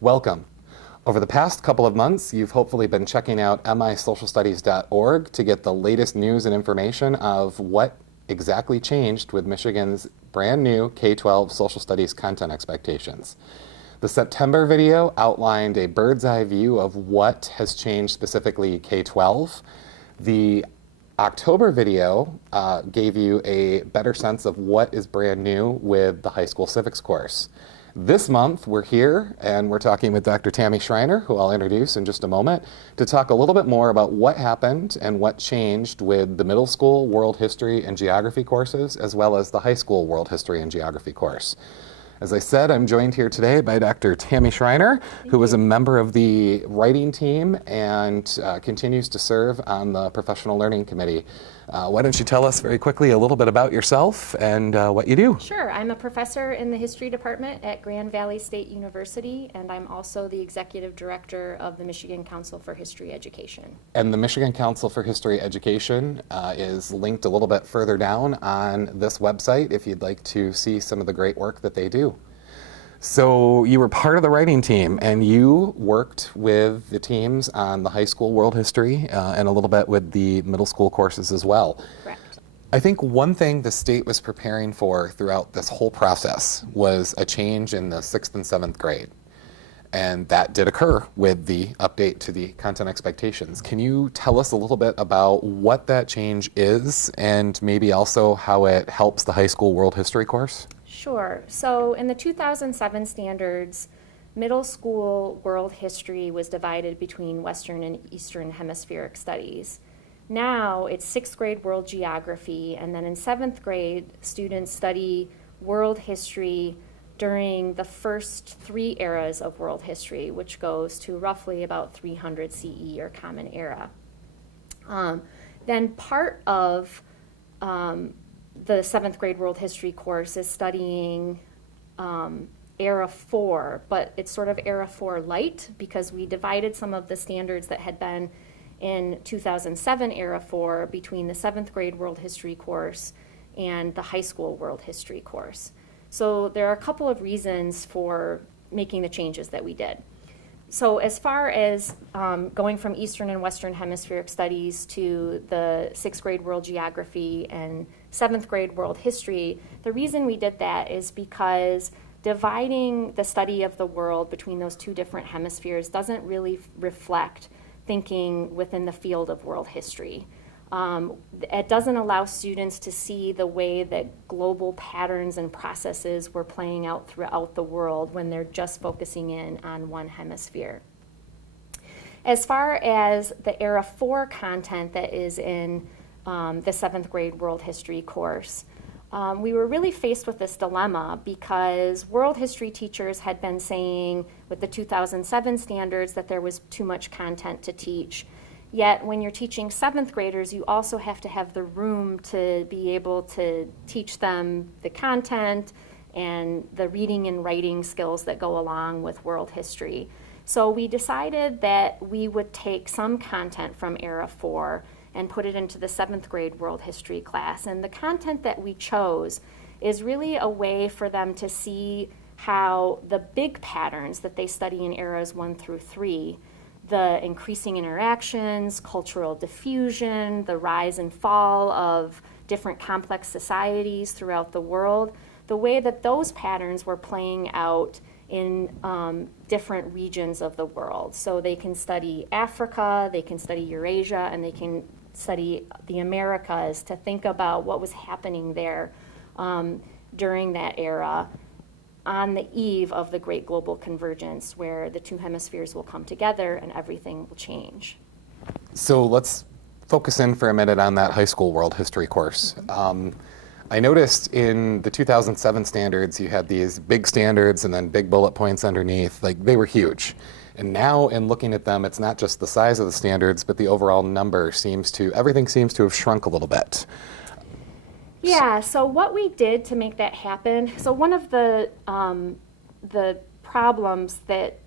Welcome. Over the past couple of months, you've hopefully been checking out misocialstudies.org to get the latest news and information of what exactly changed with Michigan's brand new K-12 social studies content expectations. The September video outlined a bird's eye view of what has changed specifically K-12. The October video gave you a better sense of what is brand new with the high school civics course. This month, we're here and we're talking with Dr. Tamara Shreiner, who I'll introduce in just a moment, to talk a little bit more about what happened and what changed with the middle school world history and geography courses, as well as the high school world history and geography course. As I said, I'm joined here today by Dr. Tamara Shreiner, who is a member of the writing team and continues to serve on the professional learning committee. Why don't you tell us very quickly a little bit about yourself and what you do? Sure. I'm a professor in the history department at Grand Valley State University, and I'm also the executive director of the Michigan Council for History Education. And the Michigan Council for History Education is linked a little bit further down on this website if you'd like to see some of the great work that they do. So you were part of the writing team, and you worked with the teams on the high school world history and a little bit with the middle school courses as well. Correct. I think one thing the state was preparing for throughout this whole process was a change in the 6th and 7th grade. And that did occur with the update to the content expectations. Can you tell us a little bit about what that change is and maybe also how it helps the high school world history course? Sure. So in the 2007 standards, middle school world history was divided between Western and Eastern hemispheric studies. Now it's 6th grade world geography, and then in 7th grade, students study world history during the first 3 eras of world history, which goes to roughly about 300 CE or Common Era. Then part of the 7th grade world history course is studying Era 4, but it's sort of Era 4 light because we divided some of the standards that had been in 2007 Era 4 between the 7th grade world history course and the high school world history course. So there are a couple of reasons for making the changes that we did. So as far as going from Eastern and Western hemispheric studies to the 6th grade world geography and 7th grade world history, the reason we did that is because dividing the study of the world between those 2 different hemispheres doesn't really reflect thinking within the field of world history. It doesn't allow students to see the way that global patterns and processes were playing out throughout the world when they're just focusing in on one hemisphere. As far as the Era 4 content that is in the 7th grade world history course, we were really faced with this dilemma because world history teachers had been saying with the 2007 standards that there was too much content to teach. Yet when you're teaching 7th graders, you also have to have the room to be able to teach them the content and the reading and writing skills that go along with world history. So we decided that we would take some content from Era 4 and put it into the 7th grade world history class. And the content that we chose is really a way for them to see how the big patterns that they study in eras 1 through 3, the increasing interactions, cultural diffusion, the rise and fall of different complex societies throughout the world, the way that those patterns were playing out in different regions of the world. So they can study Africa, they can study Eurasia, and they can study the Americas to think about what was happening there during that era, on the eve of the great global convergence where the 2 hemispheres will come together and everything will change. So let's focus in for a minute on that high school world history course. I noticed in the 2007 standards you had these big standards and then big bullet points underneath, like they were huge. And now in looking at them, it's not just the size of the standards, but the overall number everything seems to have shrunk a little bit. Yeah, so what we did to make that happen, so one of the problems that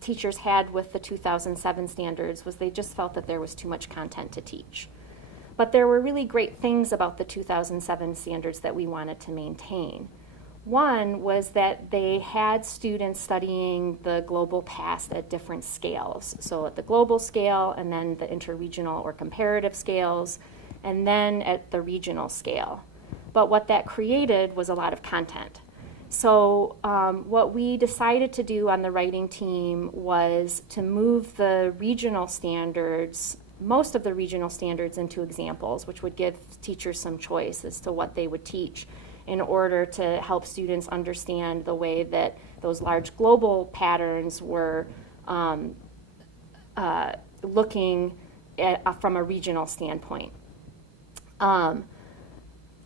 teachers had with the 2007 standards was they just felt that there was too much content to teach. But there were really great things about the 2007 standards that we wanted to maintain. One was that they had students studying the global past at different scales. So at the global scale, and then the interregional or comparative scales, and then at the regional scale. But what that created was a lot of content. So what we decided to do on the writing team was to move the regional standards, most of the regional standards, into examples, which would give teachers some choice as to what they would teach in order to help students understand the way that those large global patterns were looking at, from a regional standpoint.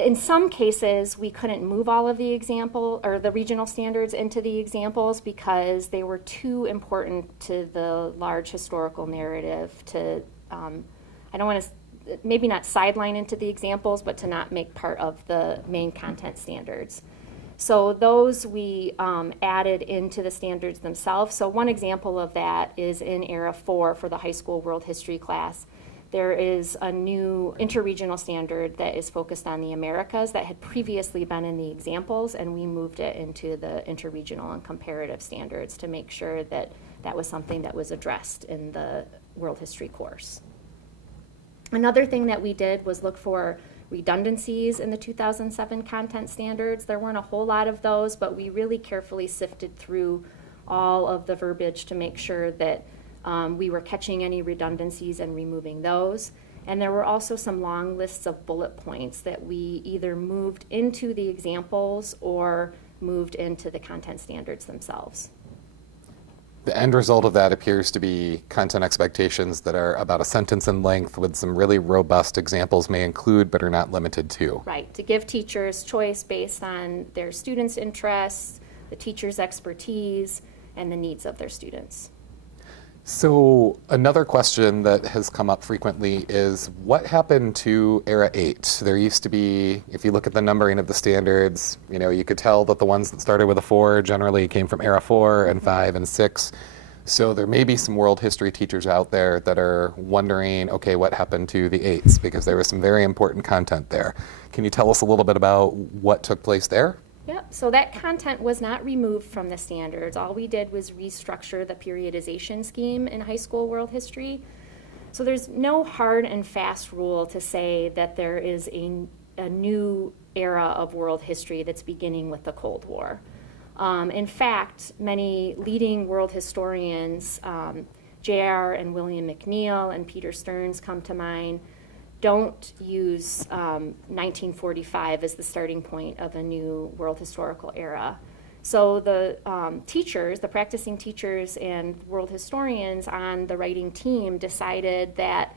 In some cases, we couldn't move all of the example or the regional standards into the examples because they were too important to the large historical narrative to, I don't want to, maybe not sideline into the examples, but to not make part of the main content standards. So those we added into the standards themselves. So one example of that is in Era 4 for the high school world history class. There is a new interregional standard that is focused on the Americas that had previously been in the examples, and we moved it into the interregional and comparative standards to make sure that that was something that was addressed in the world history course. Another thing that we did was look for redundancies in the 2007 content standards. There weren't a whole lot of those, but we really carefully sifted through all of the verbiage to make sure that we were catching any redundancies and removing those. And there were also some long lists of bullet points that we either moved into the examples or moved into the content standards themselves. The end result of that appears to be content expectations that are about a sentence in length with some really robust examples may include but are not limited to. Right, to give teachers choice based on their students' interests, the teacher's expertise, and the needs of their students. So another question that has come up frequently is what happened to Era 8? There used to be, if you look at the numbering of the standards, you know, you could tell that the ones that started with a 4 generally came from Era 4 and 5 and 6. So there may be some world history teachers out there that are wondering, okay, what happened to the 8s? Because there was some very important content there. Can you tell us a little bit about what took place there? Yep, so that content was not removed from the standards. All we did was restructure the periodization scheme in high school world history. So there's no hard and fast rule to say that there is a new era of world history that's beginning with the Cold War. In fact, many leading world historians, J.R. and William McNeill and Peter Stearns come to mind, don't use 1945 as the starting point of a new world historical era. So the teachers, the practicing teachers and world historians on the writing team decided that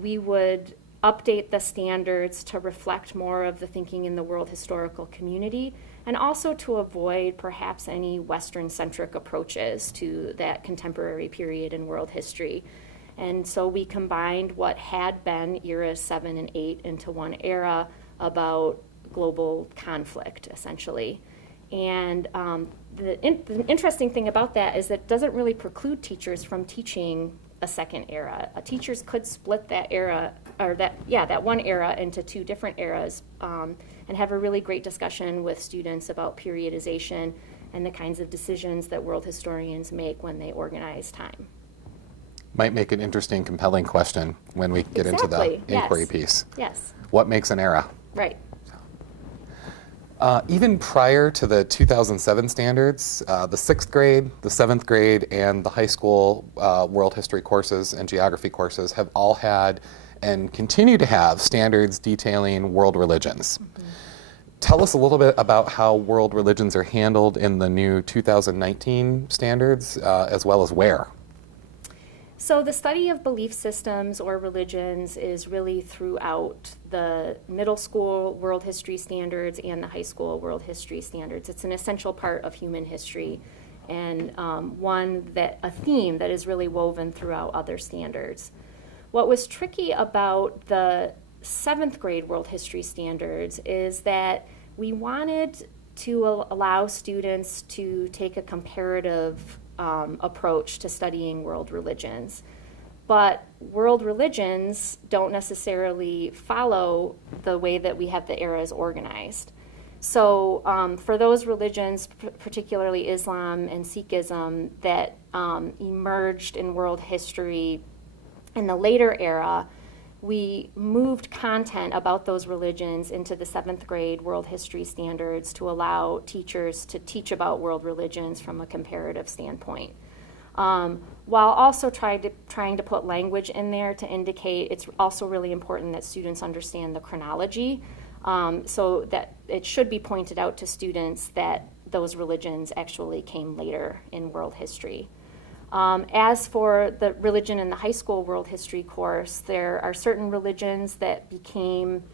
we would update the standards to reflect more of the thinking in the world historical community and also to avoid perhaps any Western-centric approaches to that contemporary period in world history. And so we combined what had been eras 7 and 8 into one era about global conflict, essentially. And the interesting thing about that is that it doesn't really preclude teachers from teaching a second era. Teachers could split that era, or that one era into two different eras, and have a really great discussion with students about periodization and the kinds of decisions that world historians make when they organize time. Might make an interesting, compelling question when we get into the inquiry piece. Yes. What makes an era? Right. Even prior to the 2007 standards, the 6th grade, the 7th grade, and the high school world history courses and geography courses have all had and continue to have standards detailing world religions. Mm-hmm. Tell us a little bit about how world religions are handled in the new 2019 standards, as well as where. So the study of belief systems or religions is really throughout the middle school world history standards and the high school world history standards. It's an essential part of human history and a theme that is really woven throughout other standards. What was tricky about the 7th grade world history standards is that we wanted to allow students to take a comparative approach to studying world religions. But world religions don't necessarily follow the way that we have the eras organized. So for those religions, particularly Islam and Sikhism, that emerged in world history in the later era, we moved content about those religions into the 7th grade world history standards to allow teachers to teach about world religions from a comparative standpoint. While also trying to put language in there to indicate it's also really important that students understand the chronology, so that it should be pointed out to students that those religions actually came later in world history. As for the religion in the high school world history course, there are certain religions that became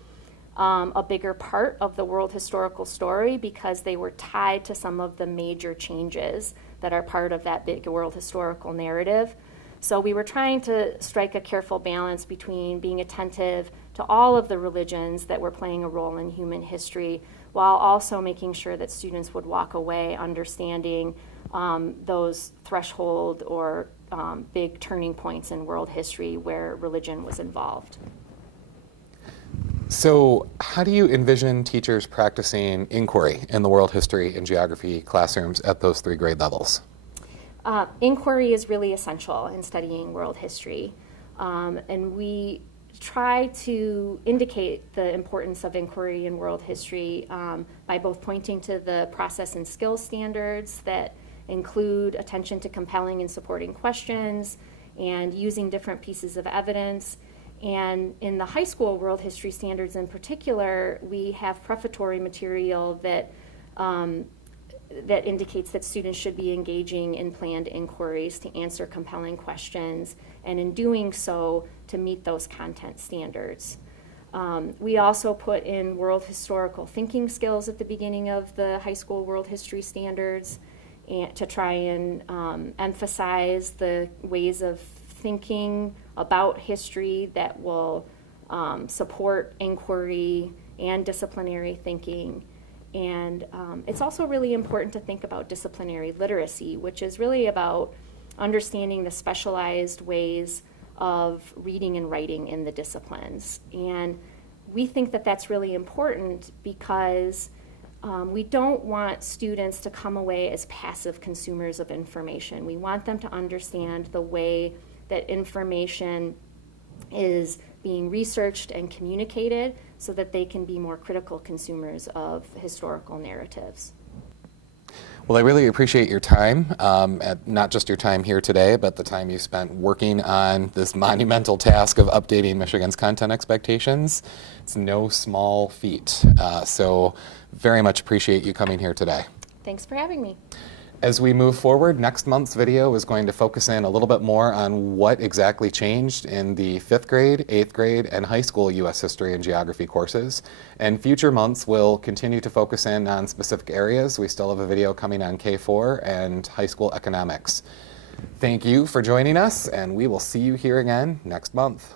a bigger part of the world historical story because they were tied to some of the major changes that are part of that big world historical narrative. So we were trying to strike a careful balance between being attentive to all of the religions that were playing a role in human history, while also making sure that students would walk away understanding those threshold or big turning points in world history where religion was involved. So how do you envision teachers practicing inquiry in the world history and geography classrooms at those 3 grade levels? Inquiry is really essential in studying world history, and we try to indicate the importance of inquiry in world history by both pointing to the process and skills standards that include attention to compelling and supporting questions and using different pieces of evidence. And in the high school world history standards in particular, we have prefatory material that that indicates that students should be engaging in planned inquiries to answer compelling questions, and in doing so, to meet those content standards. We also put in world historical thinking skills at the beginning of the high school world history standards and to try and emphasize the ways of thinking about history that will support inquiry and disciplinary thinking. And it's also really important to think about disciplinary literacy, which is really about understanding the specialized ways of reading and writing in the disciplines. And we think that that's really important because we don't want students to come away as passive consumers of information. We want them to understand the way that information is being researched and communicated so that they can be more critical consumers of historical narratives. Well, I really appreciate your time, not just your time here today, but the time you spent working on this monumental task of updating Michigan's content expectations. It's no small feat, so very much appreciate you coming here today. Thanks for having me. As we move forward, next month's video is going to focus in a little bit more on what exactly changed in the 5th grade, 8th grade, and high school U.S. history and geography courses. And future months will continue to focus in on specific areas. We still have a video coming on K4 and high school economics. Thank you for joining us, and we will see you here again next month.